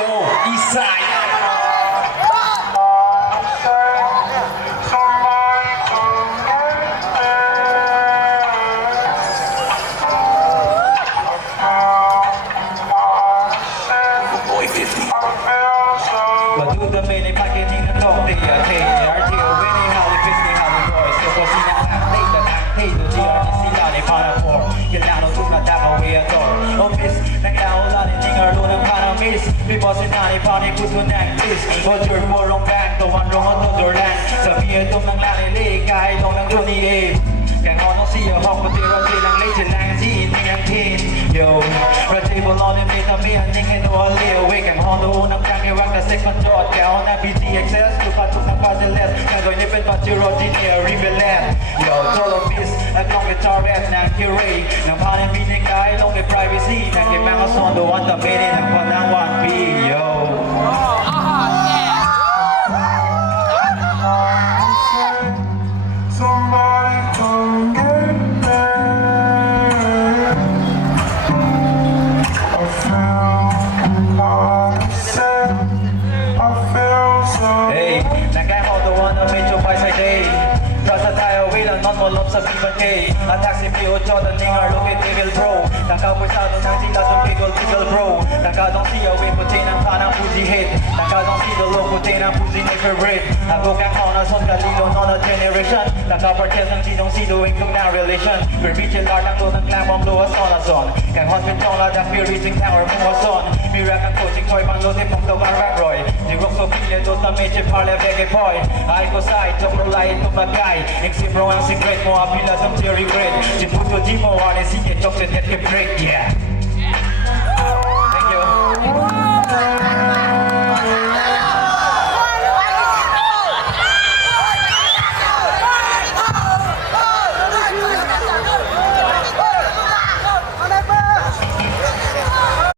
go east side boy 50 มาดูตัวเมย์ในพาร์ทเกมที่นักร้องตีอะเทอาร์ทีโอเวนี่ฮาลิฟิสนี่ฮาลิบอยส์ตัวซีนักทางเล่แต่ทางเท่ตัวจีอาร์ทีซีลาในพาราฟอร์ยันลาโนทุกนาดาเอาเวียโตโอมิสนักดาวลาในนิงอาร์ลูนังพารามิสพี่บอสซินาในพาในกุตุนังคิสโอจูร์โมลงแบงตัววันร้องตัวดอร์แลนด์สเปียร์ตุ้มนังลาในเล่กายลงนังตัวนี้เองแกงออนต้องเสียหอกมาเตะเราเตะลังเล่จะแรงที่นี่ยังทีนโย่เราเตะบอลในเมตามีอันนิ่งให้นัวเลี้ยวเวกันฮอนดูน้ำกลางในรักแต่เซ็กมันจอดแกวนะ BTXS คือพัดทุกนักพาเซเลสกันโดยนี่เป็นปัจจุบันที่เนี่ยริเบลแลนด์โย่โซโลมิสและกล้องกับจอร์แรกนางคิวเรย์นางพาในมีในกายลงใน privacy นางเก็บแมงกะซอนดูวันต่อเมย์นางพอนางวันปีโย่ Somebody come get me. I feel like I said, I feel so. Hey, นักแก่ของตัววันไม่จบไปใส่เดย์ภาษาไทยเอาไว้แล้วนอนบนลมสปีบันเกย์อาทักซิมิโอจอดันนิงอาร์ลูกเอเทเกลโปรนักข่าวผู้ชายต้องนั่งที่ลาจนเกลที่เกลโปรนักข่าวต้องที่เอาไว้ผู้เทนังพานังผู้ที่เฮดนักข่าวต้องที่ตัวลงผู้เทนังผู้ที่ในเฟเวอร์นักโปรแกรมของนักสนกันลีโลนอนเจเนเรชั่นนักข่าวประเทศทั้งที่ต้องที่ตัวเองทุกแนว relation เป็นวิจัยลานักโลนักแรงบอมโลว่าซ้อนละซ้อนแข่งฮอนเป็นจองลาจากฟิริจิงแทงor มัวซ้อนมีแรกกันโคจิงคอยบันโลที่ผมตัวการแรกรอยที่ร็อกโซฟีเนี่ยตัวตาเมจิพาร์เลเวกไอพอยไอโกไซจงโรไลตุ้มมาไกเอ็กซิโรอันซิเกรตมัวพิลาจงเจอริเกรตจิตพูดตัวที่มัวในสิ่งที่จบจะเด็ดเก็บเบรก yeah